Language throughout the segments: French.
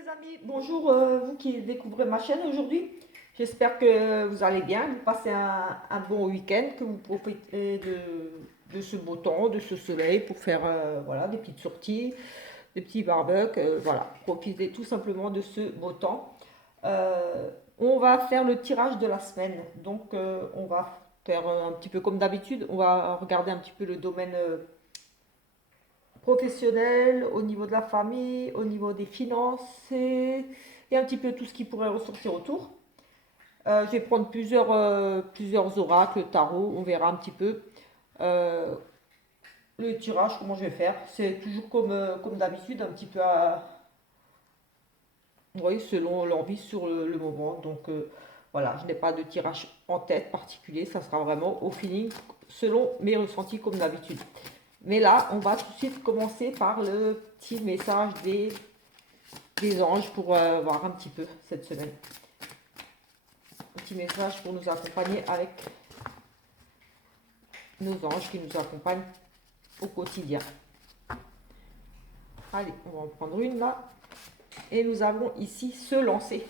les amis, bonjour vous qui découvrez ma chaîne aujourd'hui. J'espère que vous allez bien, vous passez un bon week-end, que vous profitez de ce beau temps, de ce soleil pour faire voilà, des petites sorties, des petits barbecues. Voilà, profitez tout simplement de ce beau temps. On va faire le tirage de la semaine, donc on va faire un petit peu comme d'habitude, on va regarder un petit peu le domaine professionnel, au niveau de la famille, au niveau des finances et un petit peu tout ce qui pourrait ressortir autour. Je vais prendre plusieurs oracles, tarot, on verra un petit peu. Euh, le tirage, comment je vais faire. C'est toujours comme d'habitude, un petit peu oui, selon l'envie sur le moment. Donc voilà, je n'ai pas de tirage en tête particulier, ça sera vraiment au feeling, selon mes ressentis comme d'habitude. Mais là, on va tout de suite commencer par le petit message des anges pour voir un petit peu cette semaine. Un petit message pour nous accompagner avec nos anges qui nous accompagnent au quotidien. Allez, on va en prendre une là. Et nous avons ici se lancer.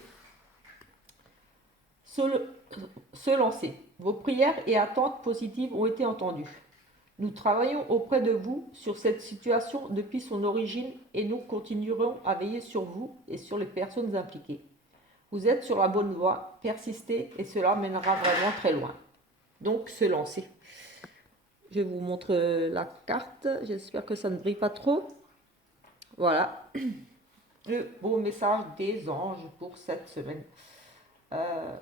Se, se lancer. Vos prières et attentes positives ont été entendues. Nous travaillons auprès de vous sur cette situation depuis son origine et nous continuerons à veiller sur vous et sur les personnes impliquées. Vous êtes sur la bonne voie, persistez et cela mènera vraiment très loin. Donc, se lancer. Je vous montre la carte, j'espère que ça ne brille pas trop. Voilà, le beau message des anges pour cette semaine.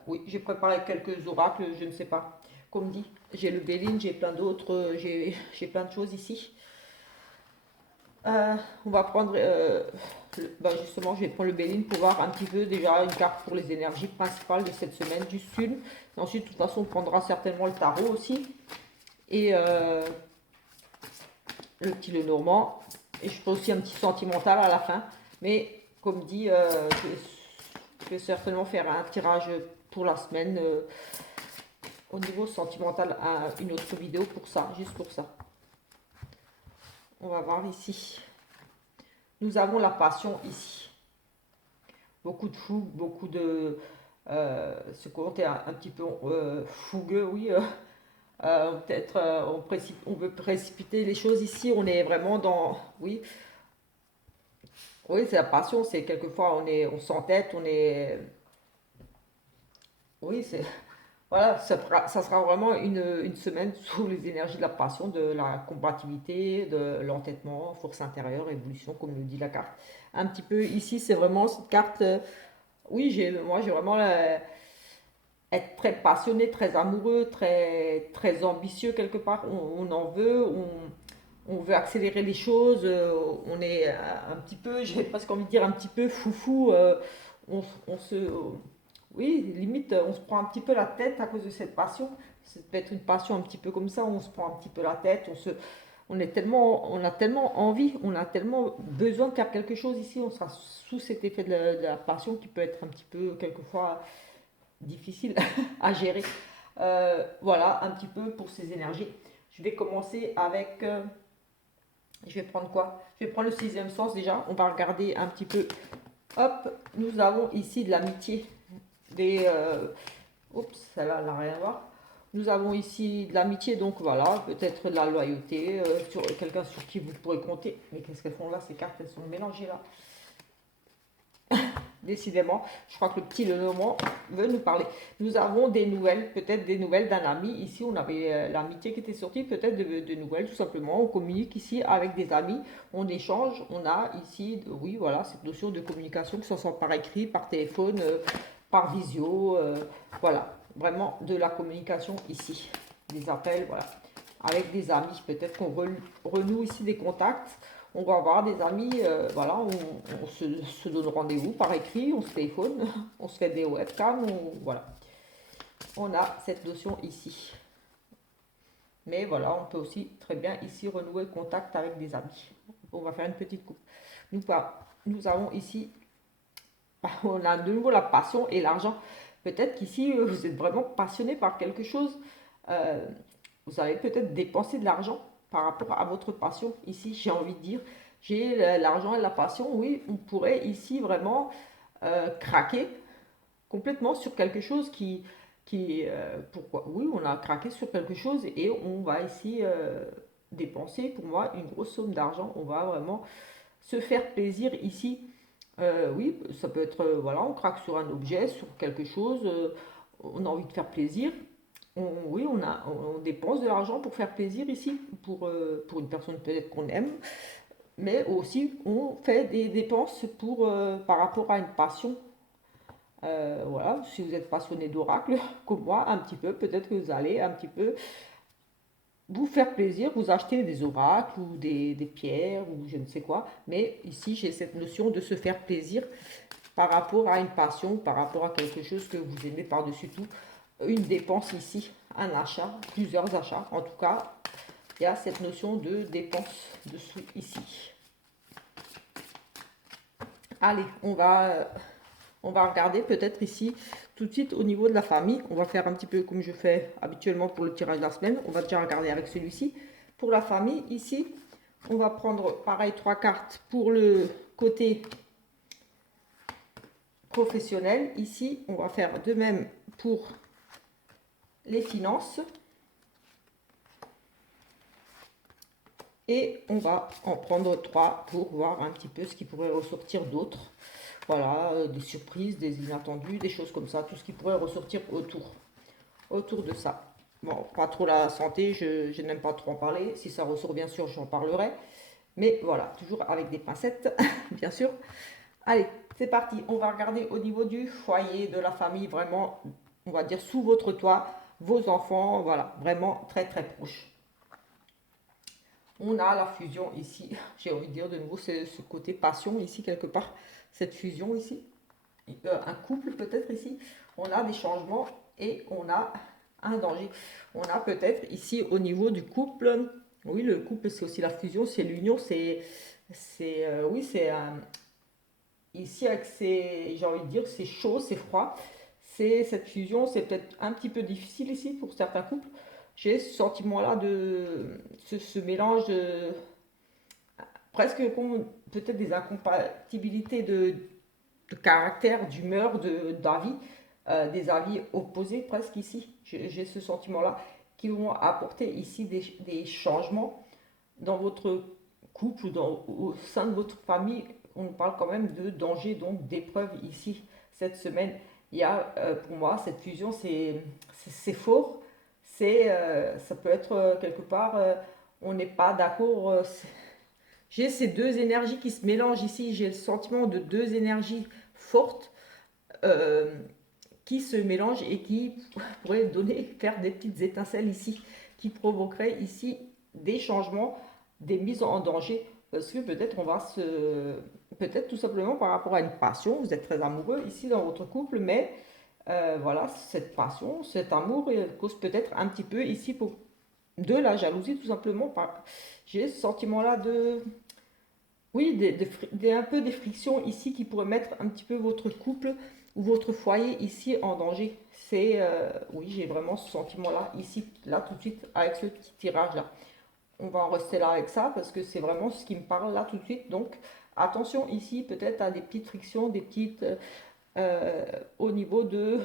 Oui, j'ai préparé quelques oracles, je ne sais pas. Comme dit, j'ai le Béline, j'ai plein d'autres, j'ai plein de choses ici. On va prendre, justement, je vais prendre le Béline pour voir un petit peu déjà une carte pour les énergies principales de cette semaine, juste une. Ensuite, de toute façon, on prendra certainement le tarot aussi. Et le petit Lenormand. Et je ferai aussi un petit sentimental à la fin. Mais comme dit, je vais certainement faire un tirage pour la semaine au niveau sentimental, une autre vidéo pour ça, juste pour ça. On va voir ici. Nous avons la passion ici. Beaucoup de fougue, beaucoup de... ce côté un petit peu fougueux, oui. Peut-être on veut précipiter les choses ici. On est vraiment dans... Oui, oui, c'est la passion. C'est quelquefois on s'entête, on est... Oui, c'est... Voilà, ça sera vraiment une semaine sous les énergies de la passion, de la combativité, de l'entêtement, force intérieure, évolution, comme le dit la carte. Un petit peu ici, c'est vraiment cette carte. Oui, moi j'ai vraiment être très passionné, très amoureux, très ambitieux quelque part. On en veut, on veut accélérer les choses. On est un petit peu, j'ai presque envie de dire un petit peu foufou. On se, oui, limite, on se prend un petit peu la tête à cause de cette passion. Ça peut être une passion un petit peu comme ça, on se prend un petit peu la tête, on a tellement envie, on a tellement besoin de faire quelque chose ici, on sera sous cet effet de la passion qui peut être un petit peu quelquefois difficile à gérer. Voilà un petit peu pour ces énergies. Je vais commencer avec, je vais prendre quoi? Je vais prendre le sixième sens déjà, on va regarder un petit peu. Hop, nous avons ici de l'amitié des... oups, celle-là n'a rien à voir. Nous avons ici de l'amitié, donc voilà, peut-être de la loyauté, sur quelqu'un sur qui vous pourrez compter. Mais qu'est-ce qu'elles font là, ces cartes, elles sont mélangées là. Décidément, je crois que le petit Lenormand veut nous parler. Nous avons des nouvelles, peut-être des nouvelles d'un ami. Ici, on avait l'amitié qui était sortie, peut-être de nouvelles, tout simplement. On communique ici avec des amis, on échange. On a ici, oui, voilà, cette notion de communication, que ce soit par écrit, par téléphone, par visio, voilà, vraiment de la communication ici. Des appels, voilà, avec des amis. Peut-être qu'on renoue ici des contacts. On va avoir des amis, voilà, on se donne rendez-vous par écrit, on se téléphone, on se fait des webcams, voilà. On a cette notion ici. Mais voilà, on peut aussi très bien ici renouer contact avec des amis. On va faire une petite coupe. Nous avons ici, on a de nouveau la passion et l'argent. Peut-être qu'ici, vous êtes vraiment passionné par quelque chose. Vous avez peut-être dépensé de l'argent par rapport à votre passion. Ici, j'ai envie de dire, J'ai l'argent et la passion, oui, on pourrait ici vraiment craquer complètement sur quelque chose pourquoi, oui, on a craqué sur quelque chose et on va ici dépenser, pour moi, une grosse somme d'argent. On va vraiment se faire plaisir ici. Oui, ça peut être, voilà, on craque sur un objet, sur quelque chose, on a envie de faire plaisir. Oui, on dépense de l'argent pour faire plaisir ici, pour une personne peut-être qu'on aime, mais aussi on fait des dépenses par rapport à une passion. Voilà, si vous êtes passionné d'oracle, comme moi, un petit peu, peut-être que vous allez un petit peu vous faire plaisir, vous acheter des oracles ou des pierres ou je ne sais quoi. Mais ici, j'ai cette notion de se faire plaisir par rapport à une passion, par rapport à quelque chose que vous aimez par-dessus tout. Une dépense ici, un achat, plusieurs achats. En tout cas, il y a cette notion de dépense dessous ici. Allez, on va regarder peut-être ici tout de suite au niveau de la famille. On va faire un petit peu comme je fais habituellement pour le tirage de la semaine. On va déjà regarder avec celui-ci. Pour la famille, ici, on va prendre pareil 3 cartes pour le côté professionnel. Ici, on va faire de même pour les finances. Et on va en prendre 3 pour voir un petit peu ce qui pourrait ressortir d'autre. Voilà, des surprises, des inattendus, des choses comme ça, tout ce qui pourrait ressortir autour de ça. Bon, pas trop la santé, je n'aime pas trop en parler. Si ça ressort, bien sûr, j'en parlerai. Mais voilà, toujours avec des pincettes, bien sûr. Allez, c'est parti. On va regarder au niveau du foyer, de la famille, vraiment, on va dire sous votre toit, vos enfants, voilà, vraiment très très proches. On a la fusion ici, j'ai envie de dire de nouveau, c'est ce côté passion ici quelque part, cette fusion ici, un couple peut-être ici, on a des changements et on a un danger. On a peut-être ici au niveau du couple, oui le couple c'est aussi la fusion, c'est l'union, oui c'est ici avec j'ai envie de dire c'est chaud, c'est froid, c'est cette fusion, c'est peut-être un petit peu difficile ici pour certains couples. J'ai ce sentiment-là de ce mélange de presque comme peut-être des incompatibilités de caractère, d'humeur, d'avis, des avis opposés presque ici. J'ai ce sentiment-là qui vont apporter ici des changements dans votre couple ou au sein de votre famille. On parle quand même de danger, donc d'épreuve ici cette semaine. Il y a pour moi cette fusion, c'est fort. Ça peut être quelque part, on n'est pas d'accord. J'ai ces deux énergies qui se mélangent ici. J'ai le sentiment de deux énergies fortes euh, qui se mélangent et qui pourraient faire des petites étincelles ici, qui provoqueraient ici des changements, des mises en danger. Parce que peut-être on va se. Peut-être tout simplement par rapport à une passion, vous êtes très amoureux ici dans votre couple, mais voilà, cette passion, cet amour cause peut-être un petit peu ici de la jalousie, tout simplement. J'ai ce sentiment-là de oui, un peu des frictions ici qui pourraient mettre un petit peu votre couple ou votre foyer ici en danger. Oui, j'ai vraiment ce sentiment-là ici, là tout de suite avec ce petit tirage-là. On va en rester là avec ça parce que c'est vraiment ce qui me parle là tout de suite. Donc attention ici peut-être à des petites frictions, des petites au niveau de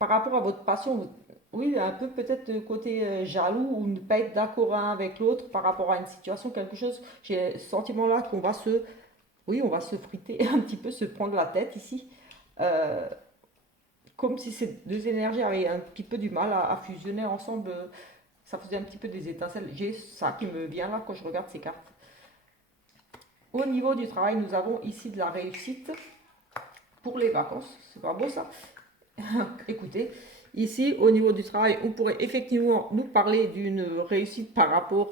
par rapport à votre passion, oui, un peu peut-être le côté jaloux ou ne pas être d'accord un avec l'autre par rapport à une situation, quelque chose. J'ai ce sentiment-là qu'on va oui, on va se friter un petit peu, se prendre la tête ici, euh, comme si ces deux énergies avaient un petit peu du mal à fusionner ensemble. Ça faisait un petit peu des étincelles. J'ai ça qui me vient là quand je regarde ces cartes. Au niveau du travail, nous avons ici de la réussite pour les vacances. C'est pas beau ça? Écoutez, ici, au niveau du travail, on pourrait effectivement nous parler d'une réussite par rapport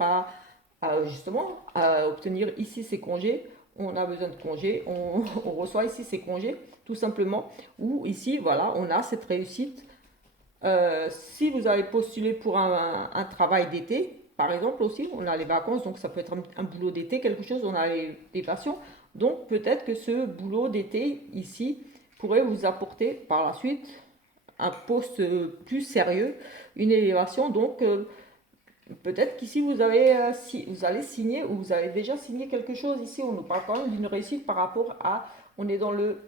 justement à obtenir ici ses congés. On a besoin de congés, on reçoit ici ses congés, tout simplement. Ou ici, voilà, on a cette réussite. Si vous avez postulé pour un travail d'été, par exemple aussi, on a les vacances, donc ça peut être un boulot d'été, quelque chose, on a les passions. Donc peut-être que ce boulot d'été ici pourrait vous apporter par la suite un poste plus sérieux, une élévation. Donc Peut-être qu'ici vous avez, si vous allez signer ou vous avez déjà signé quelque chose. Ici, on nous parle quand même d'une réussite par rapport à, on est dans le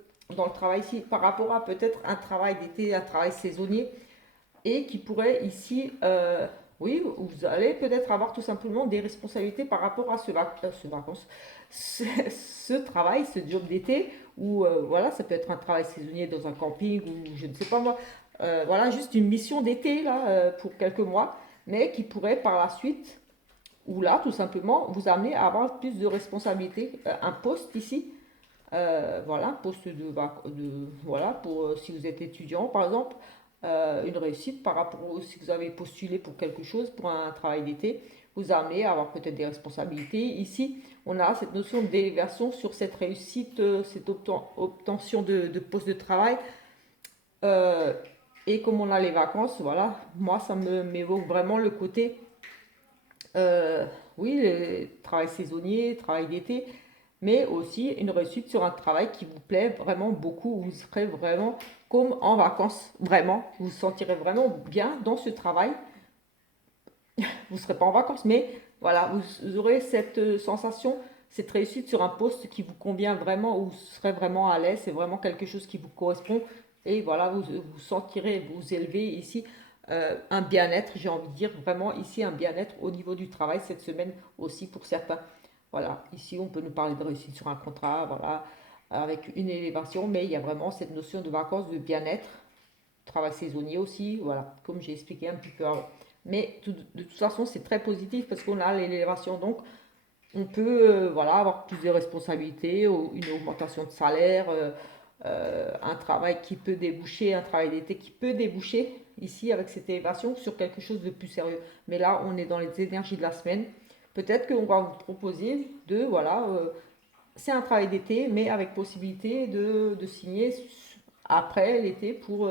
travail ici, par rapport à peut-être un travail d'été, un travail saisonnier et qui pourrait ici, oui, vous allez peut-être avoir tout simplement des responsabilités par rapport à ce vacances, ce travail, ce job d'été, ou voilà, ça peut être un travail saisonnier dans un camping, ou je ne sais pas moi, voilà, juste une mission d'été là, pour quelques mois, mais qui pourrait par la suite, ou là, tout simplement, vous amener à avoir plus de responsabilités, un poste ici, voilà, poste voilà, pour si vous êtes étudiant par exemple, une réussite par rapport si vous avez postulé pour quelque chose, pour un travail d'été, vous amenez à avoir peut-être des responsabilités. Ici, on a cette notion de délégation sur cette réussite, cette obtention de poste de travail. Euh, et comme on a les vacances, voilà, moi ça m'évoque vraiment le côté, euh, oui, travail saisonnier, travail d'été, mais aussi une réussite sur un travail qui vous plaît vraiment beaucoup, où vous serez vraiment comme en vacances, vraiment, vous vous sentirez vraiment bien dans ce travail. Vous ne serez pas en vacances, mais voilà, vous aurez cette sensation, cette réussite sur un poste qui vous convient vraiment, où vous serez vraiment à l'aise, c'est vraiment quelque chose qui vous correspond, et voilà, vous sentirez vous élever ici. Un bien-être, j'ai envie de dire vraiment ici un bien-être au niveau du travail cette semaine aussi pour certains. Voilà, ici on peut nous parler de réussite sur un contrat, voilà, avec une élévation, mais il y a vraiment cette notion de vacances, de bien-être, travail saisonnier aussi, voilà, comme j'ai expliqué un petit peu avant. Mais de toute façon, c'est très positif parce qu'on a l'élévation, donc on peut voilà, avoir plus de responsabilités, une augmentation de salaire, un travail qui peut déboucher, un travail d'été qui peut déboucher ici avec cette élévation sur quelque chose de plus sérieux. Mais là, on est dans les énergies de la semaine. Peut-être qu'on va vous proposer de, voilà, c'est un travail d'été, mais avec possibilité de signer après l'été pour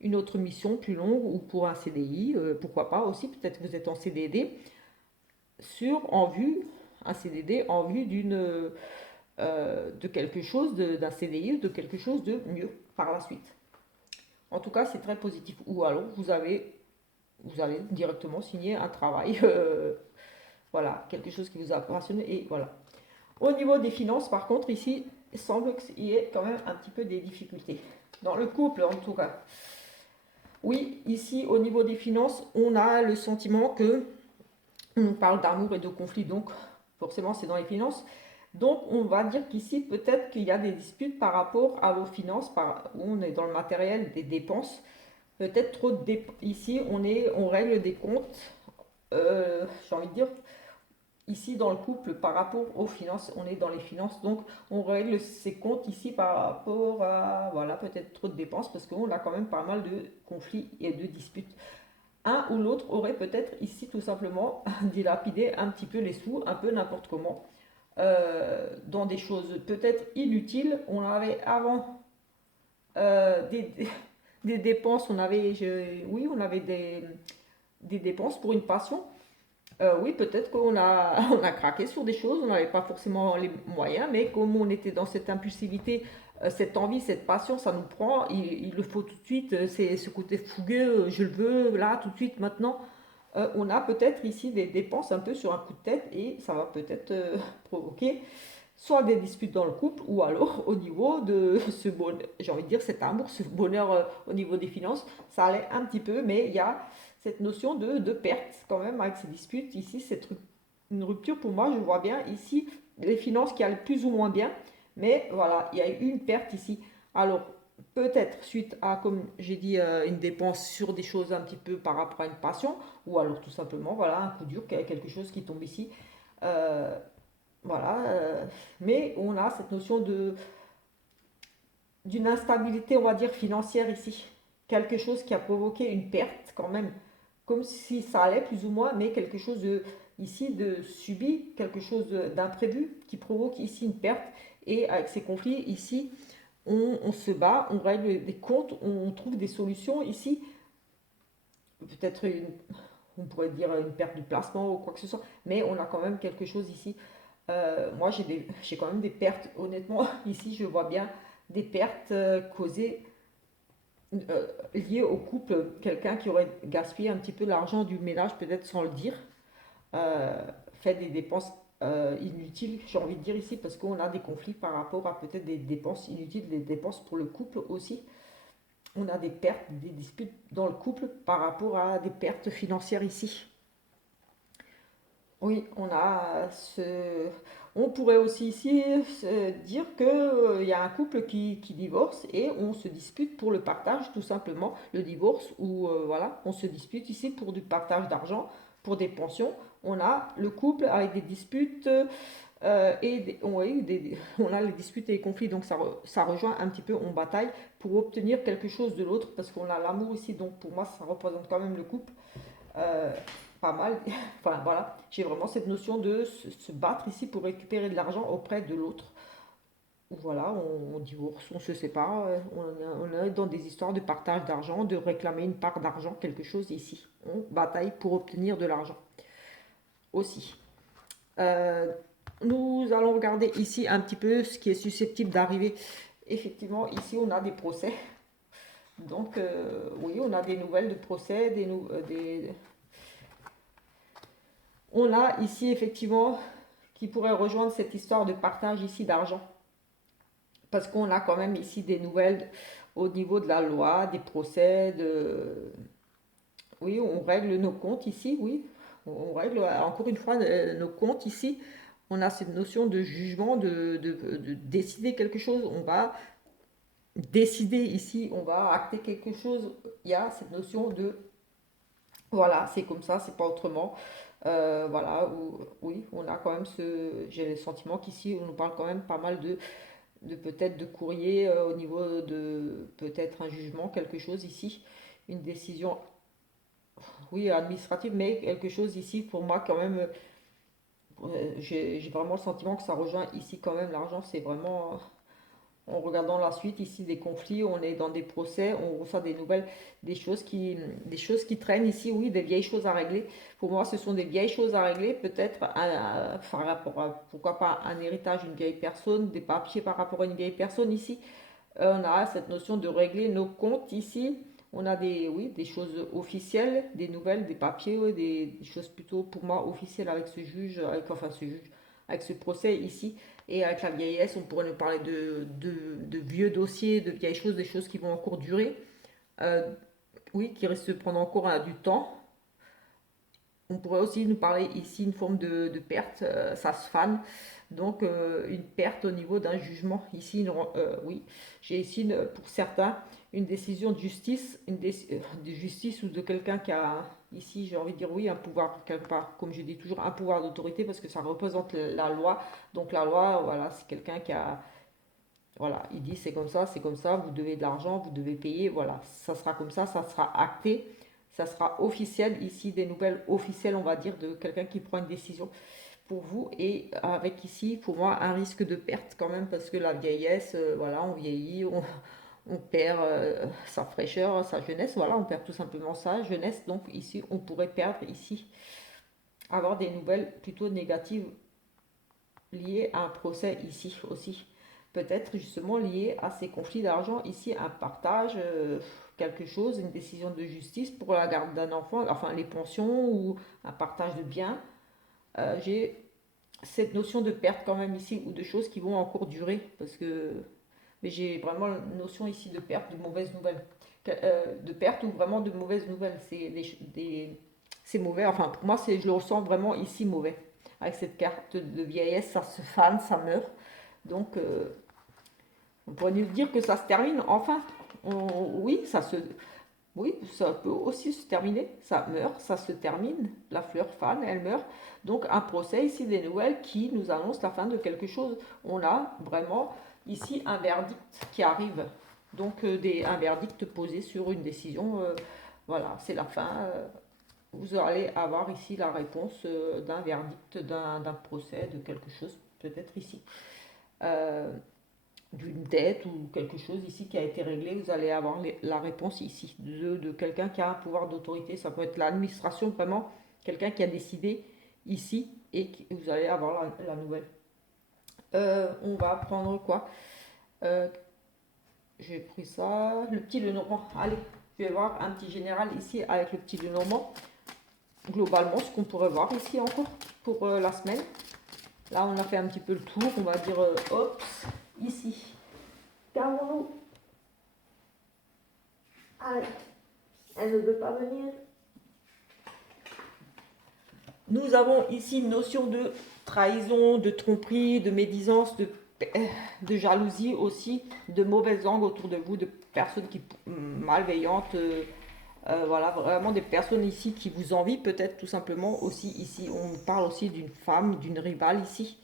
une autre mission plus longue ou pour un CDI, pourquoi pas aussi, peut-être que vous êtes en CDD, en vue, un CDD en vue de quelque chose, d'un CDI ou de quelque chose de mieux par la suite. En tout cas, c'est très positif. Ou alors, vous allez directement signer un travail, voilà, quelque chose qui vous a passionné et voilà. Au niveau des finances, par contre, ici, il semble qu'il y ait quand même un petit peu des difficultés. Dans le couple, en tout cas. Oui, ici, au niveau des finances, on a le sentiment que on parle d'amour et de conflit, donc forcément, c'est dans les finances. Donc, on va dire qu'ici, peut-être qu'il y a des disputes par rapport à vos finances, où on est dans le matériel des dépenses. Peut-être trop de ici, on règle des comptes, j'ai envie de dire, ici dans le couple par rapport aux finances, on est dans les finances, donc on règle ses comptes ici par rapport à, voilà, peut-être trop de dépenses parce qu'on a quand même pas mal de conflits et de disputes. Un ou l'autre aurait peut-être ici tout simplement dilapidé un petit peu les sous, un peu n'importe comment, dans des choses peut-être inutiles. On avait avant des dépenses, oui, on avait des dépenses pour une passion. Oui, peut-être qu'on a, on a craqué sur des choses, on n'avait pas forcément les moyens, mais comme on était dans cette impulsivité, cette envie, cette passion, ça nous prend, il le faut tout de suite, c'est ce côté fougueux, je le veux là, tout de suite, maintenant. On a peut-être ici des dépenses un peu sur un coup de tête et ça va peut-être provoquer soit des disputes dans le couple ou alors au niveau de ce bonheur, j'ai envie de dire cet amour, ce bonheur au niveau des finances, ça allait un petit peu, mais il y a cette notion de perte quand même avec ces disputes. Ici, c'est une rupture pour moi, je vois bien ici les finances qui allaient plus ou moins bien, mais voilà, il y a eu une perte ici. Alors, peut-être suite à, comme j'ai dit, une dépense sur des choses un petit peu par rapport à une passion, ou alors tout simplement, voilà, un coup dur, quelque chose qui tombe ici. Euh, voilà, mais on a cette notion d'une instabilité, on va dire, financière ici. Quelque chose qui a provoqué une perte quand même, comme si ça allait plus ou moins, mais quelque chose ici de subi, quelque chose d'imprévu qui provoque ici une perte. Et avec ces conflits ici, on se bat, on règle des comptes, on trouve des solutions ici. Peut-être on pourrait dire une perte de placement ou quoi que ce soit, mais on a quand même quelque chose ici. Moi, j'ai quand même des pertes. Honnêtement, ici, je vois bien des pertes causées, liées au couple. Quelqu'un qui aurait gaspillé un petit peu l'argent du ménage, peut-être sans le dire. fait des dépenses inutiles, j'ai envie de dire ici, parce qu'on a des conflits par rapport à peut-être des dépenses inutiles, des dépenses pour le couple aussi. On a des pertes, des disputes dans le couple par rapport à des pertes financières ici. Oui, on pourrait aussi ici dire que, il y a un couple qui divorce et on se dispute pour le partage, tout simplement, le divorce, ou voilà, on se dispute ici pour du partage d'argent, pour des pensions. On a le couple avec des disputes on a les disputes et les conflits, donc ça rejoint un petit peu, on bataille pour obtenir quelque chose de l'autre, parce qu'on a l'amour ici, donc pour moi ça représente quand même le couple euh, pas mal. Enfin voilà, j'ai vraiment cette notion de se battre ici pour récupérer de l'argent auprès de l'autre. Voilà, on divorce, on se sépare, on est dans des histoires de partage d'argent, de réclamer une part d'argent, quelque chose ici. On bataille pour obtenir de l'argent aussi. Euh, Nous allons regarder ici un petit peu ce qui est susceptible d'arriver. Effectivement, ici on a des procès. Donc oui, on a des nouvelles de procès, on a ici effectivement qui pourrait rejoindre cette histoire de partage ici d'argent. Parce qu'on a quand même ici des nouvelles au niveau de la loi, des procès, oui, on règle nos comptes ici, oui. On règle encore une fois nos comptes ici. On a cette notion de jugement, de décider quelque chose. On va décider ici, on va acter quelque chose. Il y a cette notion de voilà, c'est comme ça, c'est pas autrement. Voilà, oui, on a quand même j'ai le sentiment qu'ici, on nous parle quand même pas mal de peut-être de courrier au niveau de peut-être un jugement, quelque chose ici, une décision, oui, administrative, mais quelque chose ici pour moi quand même. J'ai vraiment le sentiment que ça rejoint ici quand même l'argent, c'est vraiment en regardant la suite ici des conflits, on est dans des procès, on reçoit des nouvelles, des choses qui traînent ici, oui, des vieilles choses à régler. Pour moi, ce sont des vieilles choses à régler, peut-être par rapport à, pourquoi pas un héritage d'une vieille personne, des papiers par rapport à une vieille personne ici. On a cette notion de régler nos comptes ici. On a oui, des choses officielles, des nouvelles, des papiers, ouais, des choses plutôt pour moi officielles avec ce juge, enfin ce juge, avec ce procès ici. Et avec la vieillesse, on pourrait nous parler de vieux dossiers, de vieilles choses, des choses qui vont encore durer, euh, oui, qui risquent de prendre encore du temps. On pourrait aussi nous parler ici une forme de perte, ça se fane, donc une perte au niveau d'un jugement. Ici, oui, j'ai ici pour certains une décision de justice, de justice ou de quelqu'un qui a, ici j'ai envie de dire oui, un pouvoir quelque part, comme je dis toujours, un pouvoir d'autorité parce que ça représente la loi. Donc la loi, voilà, c'est quelqu'un qui a, voilà, il dit c'est comme ça, vous devez de l'argent, vous devez payer, voilà, ça sera comme ça sera acté, ça sera officiel, ici des nouvelles officielles, on va dire, de quelqu'un qui prend une décision pour vous, et avec ici, pour moi, un risque de perte quand même, parce que la vieillesse, voilà, on vieillit, on perd sa fraîcheur, sa jeunesse, voilà, on perd tout simplement sa jeunesse, donc ici, on pourrait perdre ici, avoir des nouvelles plutôt négatives liées à un procès ici aussi. Peut-être justement lié à ces conflits d'argent, ici un partage, quelque chose, une décision de justice pour la garde d'un enfant, enfin les pensions ou un partage de biens. J'ai cette notion de perte quand même ici ou de choses qui vont encore durer parce que mais j'ai vraiment une notion ici de perte, de mauvaises nouvelles. De perte ou vraiment de mauvaises nouvelles. C'est mauvais, enfin pour moi je le ressens vraiment ici mauvais. Avec cette carte de vieillesse, ça se fane, ça meurt. Donc on pourrait nous dire que ça se termine enfin. Oui, oui, ça peut aussi se terminer. Ça meurt, ça se termine. La fleur fane, elle meurt. Donc un procès ici, des nouvelles qui nous annoncent la fin de quelque chose. On a vraiment ici un verdict qui arrive. Donc un verdict posé sur une décision. Voilà, c'est la fin. Vous allez avoir ici la réponse d'un verdict, d'un procès, de quelque chose, peut-être ici. Euh, D'une dette ou quelque chose ici qui a été réglé, vous allez avoir la réponse ici de quelqu'un qui a un pouvoir d'autorité. Ça peut être l'administration, vraiment, quelqu'un qui a décidé ici et vous allez avoir la nouvelle. On va prendre quoi? euh, J'ai pris ça, le petit Lenormand. Allez, je vais voir un petit général ici avec le petit Lenormand. globalement ce qu'on pourrait voir ici encore pour la semaine. Là, on a fait un petit peu le tour, on va dire, hop, ici. Calmons-nous. Allez, elle ne veut pas venir. Nous avons ici une notion de trahison, de tromperie, de médisance, de jalousie aussi, de mauvaises langues autour de vous, de personnes malveillantes, voilà, vraiment des personnes ici qui vous envient peut-être tout simplement aussi ici. On parle aussi d'une femme, d'une rivale ici,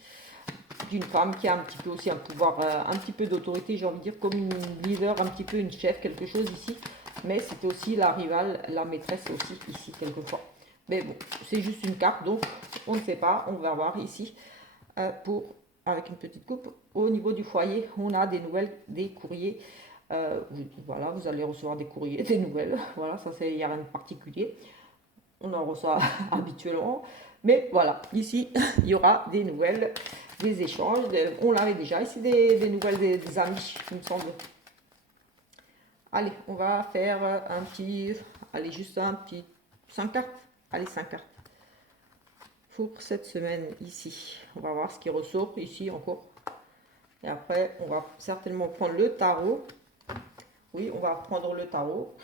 d'une femme qui a un petit peu aussi un pouvoir, un petit peu d'autorité, j'ai envie de dire, comme une leader, un petit peu une chef, quelque chose ici. Mais c'était aussi la rivale, la maîtresse aussi ici, quelquefois. Mais bon, c'est juste une carte, donc on ne sait pas, on va voir ici, avec une petite coupe. Au niveau du foyer, on a des nouvelles, des courriers. Voilà, vous allez recevoir des courriers, des nouvelles. Voilà, ça c'est, il n'y a rien de particulier. On en reçoit habituellement. Mais voilà, ici, il y aura des nouvelles, des échanges. On avait déjà ici des nouvelles des amis, il me semble. Allez, on va faire un petit, allez, juste un petit 5 cartes. Allez, 5 cartes. Pour cette semaine ici. On va voir ce qui ressort ici encore. Et après, on va certainement prendre le tarot. Oui, on va prendre le tarot.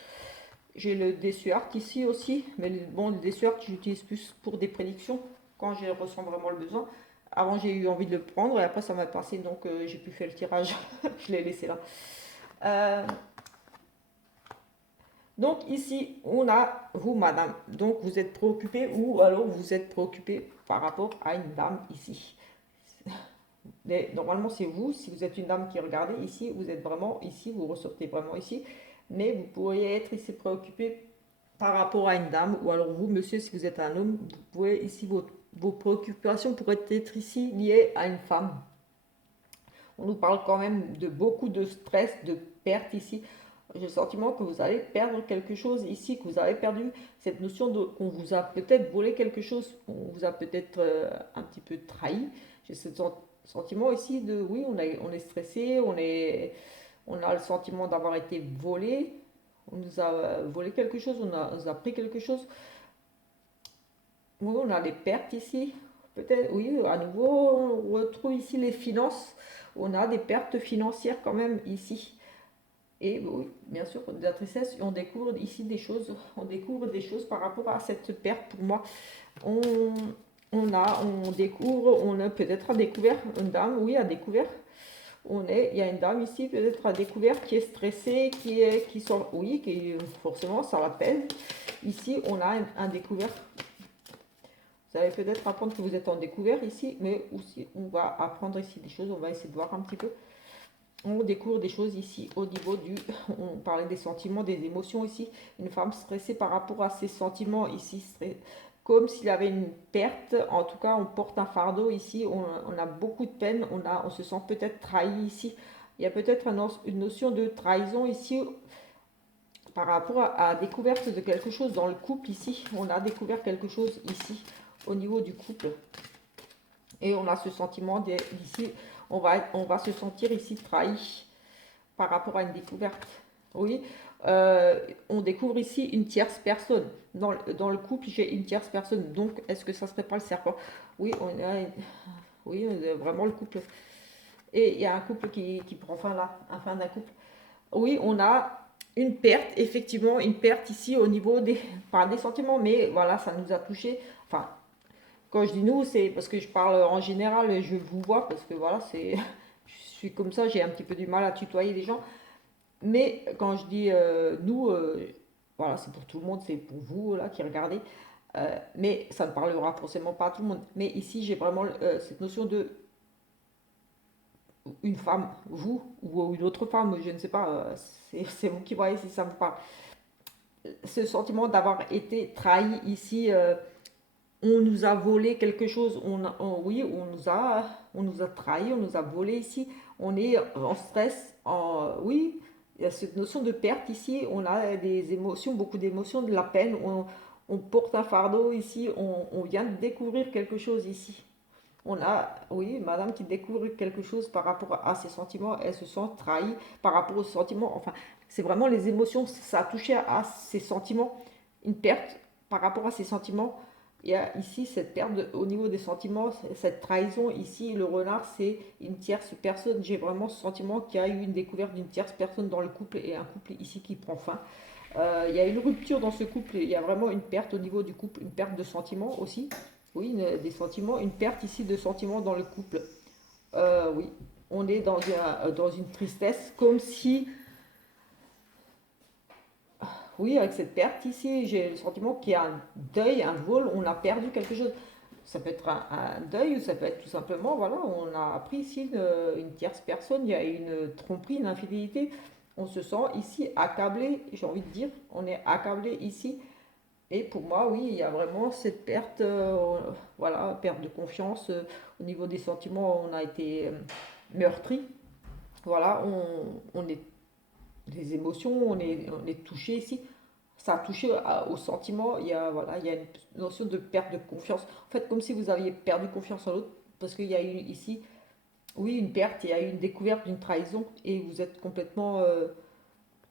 J'ai le Dessuart ici aussi, mais bon, le Dessuart, j'utilise plus pour des prédictions, quand je ressens vraiment le besoin. Avant, j'ai eu envie de le prendre, et après, ça m'a passé, donc j'ai pu faire le tirage. Je l'ai laissé là. Donc ici, on a vous, madame. Donc vous êtes préoccupée, ou alors vous êtes préoccupé par rapport à une dame ici. Mais normalement, c'est vous. Si vous êtes une dame qui regardez ici, vous êtes vraiment ici, vous ressortez vraiment ici. Mais vous pourriez être ici préoccupé par rapport à une dame, ou alors vous, monsieur, si vous êtes un homme, vous pouvez ici, vos préoccupations pourraient être ici liées à une femme. On nous parle quand même de beaucoup de stress, de perte ici. J'ai le sentiment que vous allez perdre quelque chose ici, que vous avez perdu cette notion de qu'on vous a peut-être volé quelque chose, on vous a peut-être un petit peu trahi. J'ai ce sentiment ici de oui, on est stressé, on a le sentiment d'avoir été volé, on nous a volé quelque chose, on nous a pris quelque chose. Oui, on a des pertes ici. Peut-être, oui, à nouveau, on retrouve ici les finances. On a des pertes financières quand même ici. Et oui, bien sûr, de la tristesse, on découvre ici des choses. On découvre des choses par rapport à cette perte. Pour moi, on, on découvre, on a peut-être à découvert, une dame, oui, à découvert. Il y a une dame ici, peut-être à découvert, qui est stressée, oui, qui forcément, ça la peine. Ici, on a un découvert. Vous allez peut-être apprendre que vous êtes en découvert ici, mais aussi on va apprendre ici des choses, on va essayer de voir un petit peu. On découvre des choses ici au niveau on parlait des sentiments, des émotions ici. Une femme stressée par rapport à ses sentiments ici, comme s'il avait une perte. En tout cas, on porte un fardeau ici, on a beaucoup de peine, on se sent peut-être trahi ici. Il y a peut-être une notion de trahison ici par rapport à la découverte de quelque chose dans le couple ici. On a découvert quelque chose ici au niveau du couple. Et on a ce sentiment d'ici, on va se sentir ici trahi par rapport à une découverte. Oui, on découvre ici une tierce personne. Dans le couple, j'ai une tierce personne. Donc, est-ce que ça serait pas le serpent? Oui, oui, vraiment le couple. Et il y a un couple qui prend fin là, un fin d'un couple. Oui, on a une perte, effectivement, une perte ici au niveau pas des sentiments, mais voilà, ça nous a touché. Enfin, quand je dis nous, c'est parce que je parle en général, je vous vois, parce que voilà, je suis comme ça, j'ai un petit peu du mal à tutoyer les gens. Mais quand je dis nous, voilà, c'est pour tout le monde, c'est pour vous là qui regardez. Mais ça ne parlera forcément pas à tout le monde. Mais ici, j'ai vraiment cette notion de une femme, vous ou une autre femme, je ne sais pas, c'est vous qui voyez si ça vous parle. Ce sentiment d'avoir été trahi ici, on nous a volé quelque chose, oui, on nous a trahi, on nous a volé ici, on est en stress, oui, il y a cette notion de perte ici, on a des émotions, beaucoup d'émotions, de la peine, on porte un fardeau ici, on vient de découvrir quelque chose ici. On a, oui, madame qui découvre quelque chose par rapport à ses sentiments, elle se sent trahie par rapport aux sentiments, enfin, c'est vraiment les émotions, ça a touché à ses sentiments, une perte par rapport à ses sentiments, il y a ici cette perte au niveau des sentiments, cette trahison. Ici, le renard, c'est une tierce personne. J'ai vraiment ce sentiment qu'il y a eu une découverte d'une tierce personne dans le couple et un couple ici qui prend fin. Il y a une rupture dans ce couple, il y a vraiment une perte au niveau du couple, une perte de sentiments aussi. Oui, des sentiments, une perte ici de sentiments dans le couple. Oui, on est dans une tristesse, comme si, oui, avec cette perte ici, j'ai le sentiment qu'il y a un deuil, un vol, on a perdu quelque chose. Ça peut être un deuil ou ça peut être tout simplement, voilà, on a appris ici une tierce personne, il y a une tromperie, une infidélité. On se sent ici accablé, j'ai envie de dire, on est accablé ici. Et pour moi, oui, il y a vraiment cette perte, voilà, perte de confiance au niveau des sentiments, on a été meurtri. Voilà, on est les émotions, on est touché ici. Ça a touché aux sentiments. Il y a, voilà, il y a une notion de perte de confiance. En fait, comme si vous aviez perdu confiance en l'autre, parce qu'il y a eu ici, oui, une perte, il y a eu une découverte d'une trahison, et vous êtes complètement,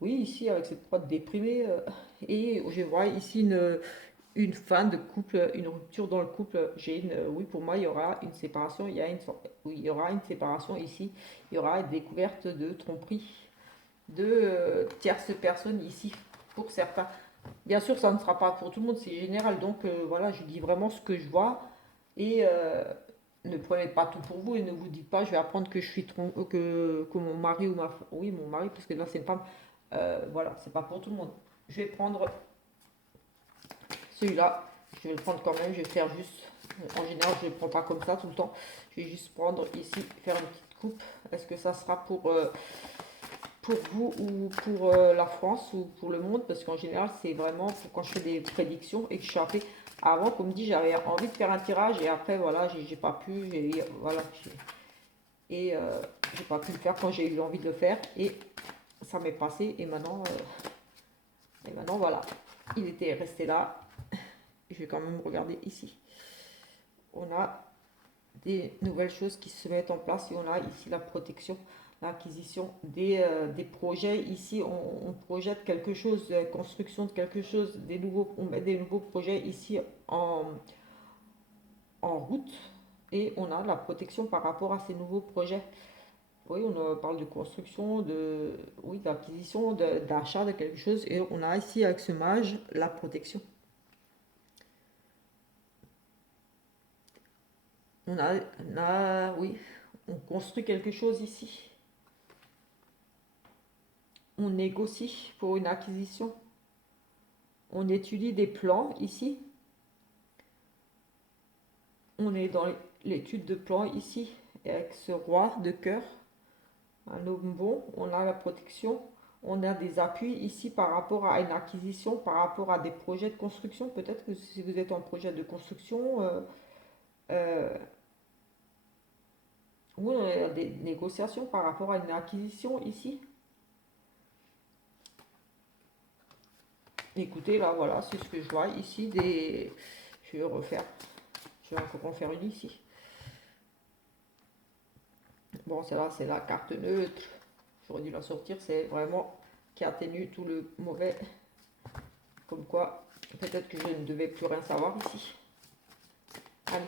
oui, ici, avec cette croix déprimée, et je vois ici une fin de couple, une rupture dans le couple. Oui, pour moi, il y aura une séparation. Oui, il y aura une séparation ici. Il y aura une découverte de tromperie de tierces personnes ici pour certains. Bien sûr, ça ne sera pas pour tout le monde, c'est général. Donc voilà, je dis vraiment ce que je vois et ne prenez pas tout pour vous et ne vous dites pas je vais apprendre que je suis que mon mari ou oui, mon mari, parce que là c'est une femme. Voilà, c'est pas pour tout le monde. Je vais prendre celui-là, je vais le prendre quand même, je vais faire juste. En général, je ne le prends pas comme ça tout le temps. Je vais juste prendre ici, faire une petite coupe. Est-ce que ça sera pour vous ou pour la France ou pour le monde? Parce qu'en général, c'est vraiment pour quand je fais des prédictions et que je suis appelée. Avant, comme dit, j'avais envie de faire un tirage et après, voilà, j'ai pas pu. Voilà, et j'ai pas pu le faire quand j'ai eu envie de le faire. Et ça m'est passé. Et maintenant, voilà. Il était resté là. Je vais quand même regarder ici. On a des nouvelles choses qui se mettent en place et on a ici la protection, l'acquisition des projets. Ici, on projette quelque chose, construction de quelque chose, on met des nouveaux projets ici en route et on a la protection par rapport à ces nouveaux projets. Oui, on parle de construction, oui, d'acquisition, d'achat de quelque chose et on a ici avec ce mage la protection. Oui, on construit quelque chose ici. On négocie pour une acquisition. On étudie des plans ici. On est dans l'étude de plans ici. Et avec ce roi de cœur, un homme bon, on a la protection. On a des appuis ici par rapport à une acquisition, par rapport à des projets de construction. Peut-être que si vous êtes en projet de construction, euh, oui, on a des négociations par rapport à une acquisition ici. Écoutez, là, voilà, c'est ce que je vois ici. Je vais refaire. Je vais encore en faire une ici. Bon, celle-là, c'est la carte neutre. J'aurais dû la sortir. C'est vraiment qui atténue tout le mauvais. Comme quoi, peut-être que je ne devais plus rien savoir ici. Allez.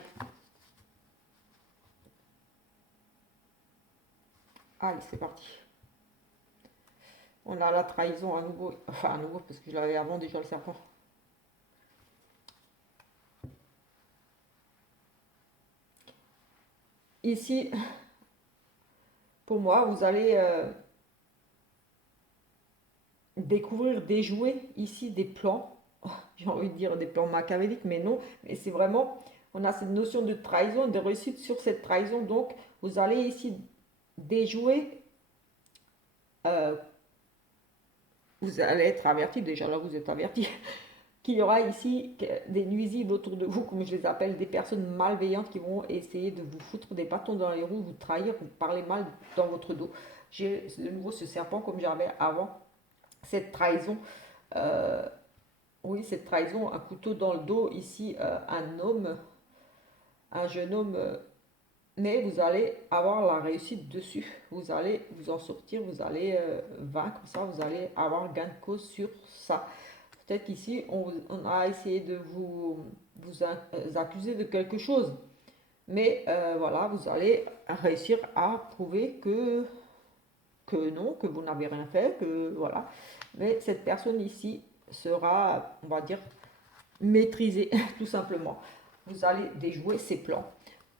Allez, c'est parti. On a la trahison à nouveau. Enfin, à nouveau, parce que je l'avais avant déjà le serpent. Ici, pour moi, vous allez découvrir, déjouer ici des plans. J'ai envie de dire des plans machiavéliques, mais non. Mais c'est vraiment, on a cette notion de trahison, de réussite sur cette trahison. Donc, vous allez ici déjouer. euh, vous allez être averti, déjà là vous êtes averti, qu'il y aura ici des nuisibles autour de vous, comme je les appelle, des personnes malveillantes qui vont essayer de vous foutre des bâtons dans les roues, vous trahir, vous parler mal dans votre dos. J'ai de nouveau ce serpent comme j'avais avant, cette trahison. euh, oui, cette trahison, un couteau dans le dos, ici un homme, un jeune homme, mais vous allez avoir la réussite dessus. Vous allez vous en sortir, vous allez vaincre ça, vous allez avoir gain de cause sur ça. Peut-être qu'ici, on a essayé de accuser de quelque chose. Mais voilà, vous allez réussir à prouver que non, que vous n'avez rien fait, que voilà. Mais cette personne ici sera, on va dire, maîtrisée, tout simplement. Vous allez déjouer ses plans.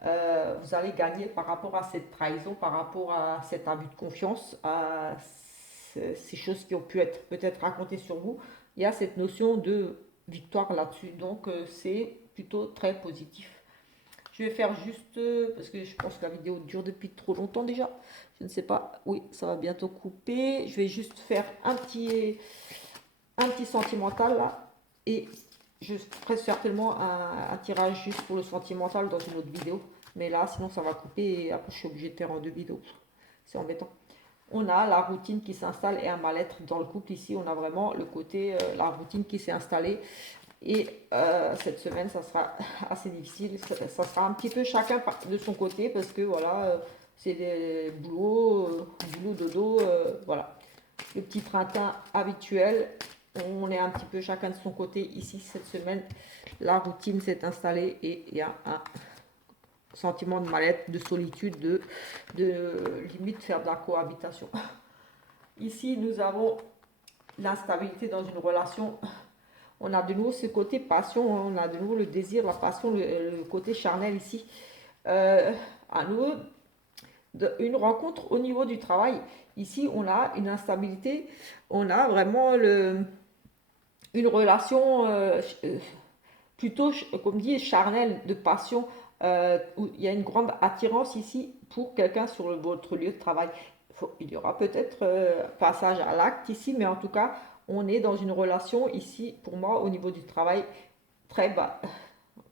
Vous allez gagner par rapport à cette trahison, par rapport à cet abus de confiance, à ces choses qui ont pu être peut-être racontées sur vous. Il y a cette notion de victoire là-dessus. Donc c'est plutôt très positif. Je vais faire juste, parce que je pense que la vidéo dure depuis trop longtemps déjà. Je ne sais pas, oui, ça va bientôt couper. Je vais juste faire un petit sentimental là. Et je ferai certainement un tirage juste pour le sentimental dans une autre vidéo. Mais là, sinon ça va couper et après je suis obligée de faire en deux vidéos. C'est embêtant. On a la routine qui s'installe et un mal-être dans le couple. Ici, on a vraiment le côté, la routine qui s'est installée. Et cette semaine, ça sera assez difficile. Ça sera un petit peu chacun de son côté parce que voilà, c'est des boulots, boulot, dodo, voilà. Le petit printemps habituel. On est un petit peu chacun de son côté ici cette semaine. La routine s'est installée et il y a un sentiment de mal-être, de solitude, de limite faire de la cohabitation. Ici, nous avons l'instabilité dans une relation. On a de nouveau ce côté passion, on a de nouveau le désir, la passion, le côté charnel ici. À nouveau, une rencontre au niveau du travail. Ici, on a une instabilité, on a vraiment une relation plutôt, comme dit, charnelle, de passion, où il y a une grande attirance ici pour quelqu'un sur votre lieu de travail. Il y aura peut-être passage à l'acte ici, mais en tout cas, on est dans une relation ici, pour moi, au niveau du travail, très bas,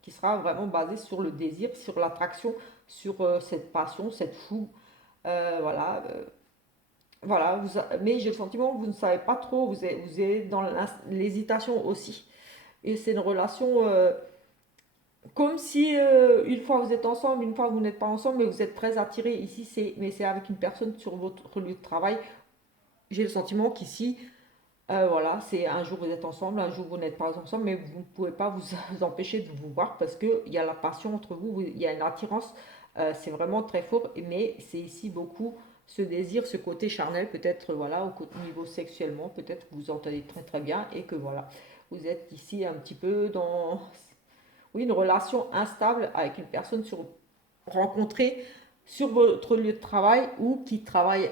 qui sera vraiment basée sur le désir, sur l'attraction, sur cette passion, cette fougue. Voilà. Voilà, mais j'ai le sentiment que vous ne savez pas trop, vous êtes dans l'hésitation aussi. Et c'est une relation comme si une fois vous êtes ensemble, une fois vous n'êtes pas ensemble, mais vous êtes très attirés. Ici, c'est avec une personne sur votre lieu de travail. J'ai le sentiment qu'ici, voilà, c'est un jour vous êtes ensemble, un jour vous n'êtes pas ensemble, mais vous ne pouvez pas vous empêcher de vous voir parce qu'il y a la passion entre vous, il y a une attirance, c'est vraiment très fort, mais c'est ici beaucoup ce désir, ce côté charnel, peut-être voilà, au niveau sexuellement, peut-être que vous entendez très très bien et que voilà, vous êtes ici un petit peu dans, oui, une relation instable avec une personne rencontrée sur votre lieu de travail ou qui travaille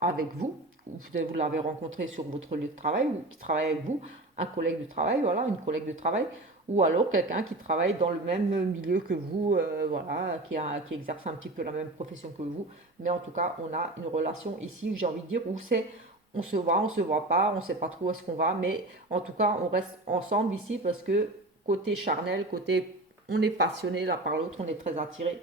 avec vous, vous l'avez rencontré sur votre lieu de travail ou qui travaille avec vous, un collègue de travail, voilà, une collègue de travail, ou alors quelqu'un qui travaille dans le même milieu que vous, voilà, qui exerce un petit peu la même profession que vous, mais en tout cas, on a une relation ici, j'ai envie de dire, où c'est, on se voit pas, on sait pas trop où est-ce qu'on va, mais en tout cas, on reste ensemble ici parce que côté charnel, côté, on est passionné l'un par l'autre, on est très attiré.